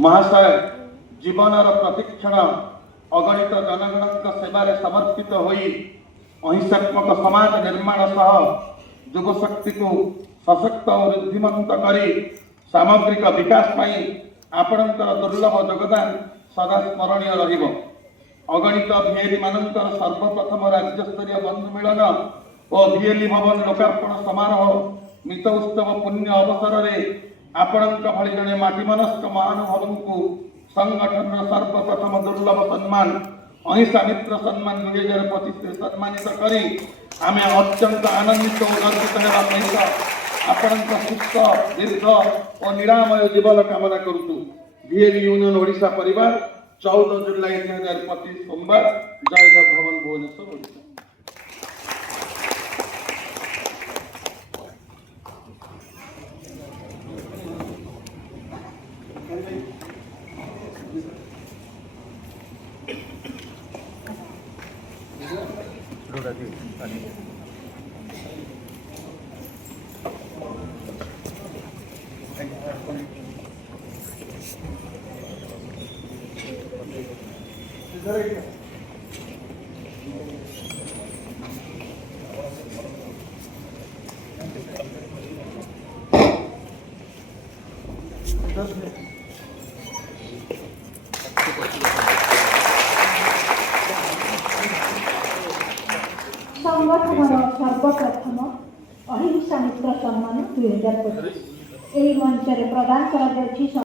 महाशय जीवनर प्रतिक्षण अगणित जनगण सेवारे समर्पित होई अहिंसात्मक समाज निर्माण सह युवशक्ति को सशक्त और वृद्धिमंत करी सामग्रिक विकास पाई आपणकर दुर्लभ योगदान सदा स्मरणीय रहिब। अगणित भिएली मानकर सर्वप्रथम राज्यस्तरीय बंधु मिलन और भिएली भवन लोकार्पण समारोह मित उत्सव पुण्य अवसर में आपणक भली जड़े माटीमनस्क महानुभव को संगठन सर्वप्रथम दुर्लभ सम्मान अहिंसा मित्र सम्मान 2025 सम्मानित करी आमे अत्यंत आनंदित और गर्वित होगा सहित आपणक सुस्थ दीर्घ और निरामय जीवन कामना करूँ। भिएली यूनियन ओडिशा परिवार 14 जुलाई 2025 सोमवार जयदेव भवन भुवनेश्वर ओडिशा। संगठन सर्वप्रथम अहिंसा मित्र सम्मान 2025 मंच प्रदान कर।